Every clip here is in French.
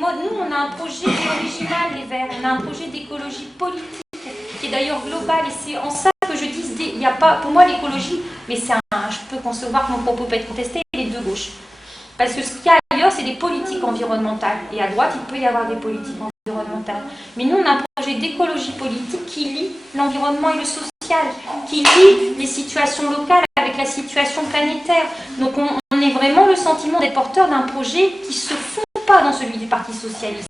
Moi, nous, on a un projet original, les Verts. On a un projet d'écologie politique, qui est d'ailleurs global. Et c'est en ça que je dis, il n'y a pas, pour moi, l'écologie, mais je peux concevoir que mon propos peut être contesté, il est de gauche. Parce que ce qu'il y a ailleurs, c'est des politiques environnementales. Et à droite, il peut y avoir des politiques environnementales. Mais nous, on a un projet d'écologie politique qui lie l'environnement et le social, qui lie les situations locales avec la situation planétaire. Donc on est vraiment le sentiment d'être porteur d'un projet qui ne se fond pas dans celui du Parti socialiste.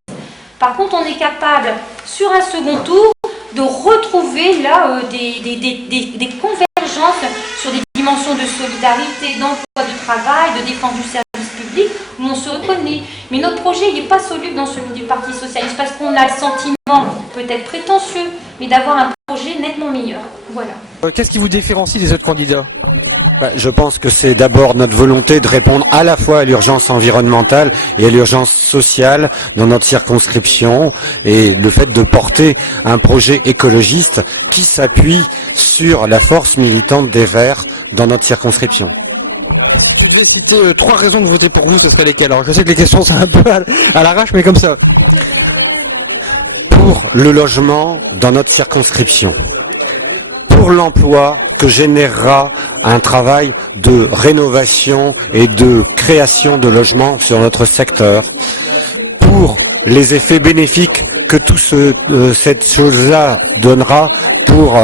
Par contre, on est capable, sur un second tour, de retrouver là des convergences sur des dimensions de solidarité, d'emploi du travail, de défense du service public, où on se reconnaît. Mais notre projet, il n'est pas soluble dans celui du Parti socialiste, parce qu'on a le sentiment, peut-être prétentieux, mais d'avoir un projet nettement meilleur. Voilà. Qu'est-ce qui vous différencie des autres candidats ? Je pense que c'est d'abord notre volonté de répondre à la fois à l'urgence environnementale et à l'urgence sociale dans notre circonscription, et le fait de porter un projet écologiste qui s'appuie sur la force militante des Verts dans notre circonscription. Si vous devez citer 3 raisons de voter pour vous, ce seraient lesquelles ? Alors je sais que les questions sont un peu à l'arrache, mais comme ça. Pour le logement dans notre circonscription. Pour l'emploi que générera un travail de rénovation et de création de logements sur notre secteur, pour les effets bénéfiques que cette chose-là donnera pour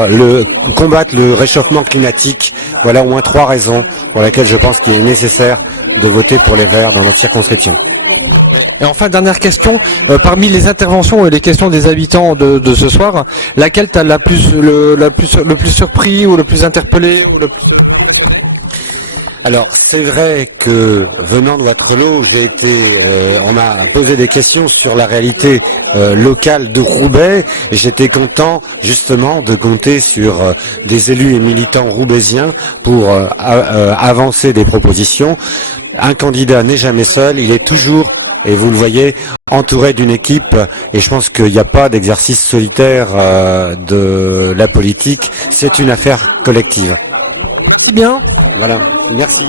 combattre le réchauffement climatique. Voilà au moins 3 raisons pour lesquelles je pense qu'il est nécessaire de voter pour les Verts dans notre circonscription. Et enfin, dernière question, parmi les interventions et les questions des habitants de ce soir, laquelle t'as le plus surpris ou le plus interpellé ou le plus... Alors, c'est vrai que venant de Wattrelos, on m'a posé des questions sur la réalité locale de Roubaix, et j'étais content justement de compter sur des élus et militants roubaisiens pour avancer des propositions. Un candidat n'est jamais seul, il est toujours, et vous le voyez, entouré d'une équipe, et je pense qu'il n'y a pas d'exercice solitaire de la politique, c'est une affaire collective. C'est bien. Voilà, merci.